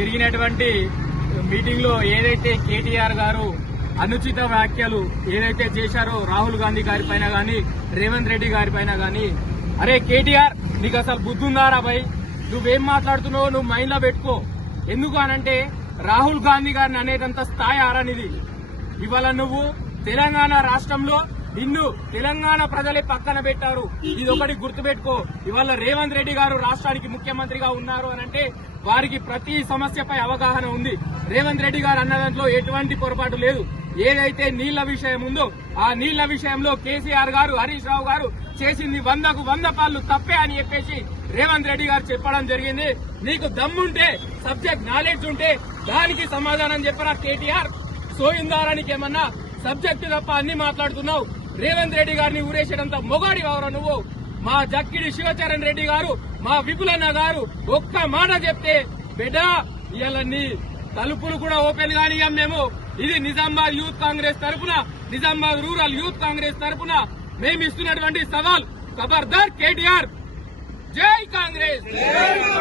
జరిగినటువంటి మీటింగ్ లో ఏదైతే కేటీఆర్ గారు అనుచిత వ్యాఖ్యలు ఏదైతే చేశారో రాహుల్ గాంధీ గారి పైన గాని రేవంత్ రెడ్డి గారి పైన గాని, అరే కేటీఆర్ నీకు అసలు బుద్ధుందారా భయ్, నువ్వేం మాట్లాడుతున్నావో నువ్వు మైండ్ లో పెట్టుకో. ఎందుకు అనంటే రాహుల్ గాంధీ గారిని అనేటంత స్థాయి ఆరనిది. ఇవాళ నువ్వు తెలంగాణ రాష్ట్రంలో నిన్ను తెలంగాణ ప్రజలే పక్కన పెట్టారు. ఇది ఒకటి గుర్తుపెట్టుకో. ఇవాళ రేవంత్ రెడ్డి గారు రాష్ట్రానికి ముఖ్యమంత్రిగా ఉన్నారు అనంటే వారికి ప్రతి సమస్యపై అవగాహన ఉంది. రేవంత్ రెడ్డి గారు అన్న దాంట్లో ఎటువంటి పొరపాటు లేదు. ఏదైతే నీళ్ల విషయం ఉందో ఆ నీళ్ల విషయంలో కేసీఆర్ గారు హరీష్ రావు గారు చేసింది 100కు 100 పాళ్ళు తప్పే అని చెప్పేసి రేవంత్ రెడ్డి గారు చెప్పడం జరిగింది. నీకు దమ్ముంటే, సబ్జెక్ట్ నాలెడ్జ్ ఉంటే దానికి సమాధానం చెప్పరా కేటీఆర్? సోయిందారానికి ఏమన్నా సబ్జెక్టు తప్ప అన్ని మాట్లాడుతున్నావు. రేవంత్ రెడ్డి గారిని ఊరేసేటంత మొగాడి ఎవరు నువ్వు? మా జక్కిడి శివచరణ్ రెడ్డి గారు, మా విపులన్న గారు ఒక్క మాట చెప్తే బిడ్డా ఇవాళ నీ తలుపులు కూడా ఓపెన్ కానియం మేము. ఇది నిజామాబాద్ యూత్ కాంగ్రెస్ తరఫున, నిజామాబాద్ రూరల్ యూత్ కాంగ్రెస్ తరఫున మేము ఇస్తున్నటువంటి సవాల్. ఖబర్దార్ కేటీఆర్, జై కాంగ్రెస్.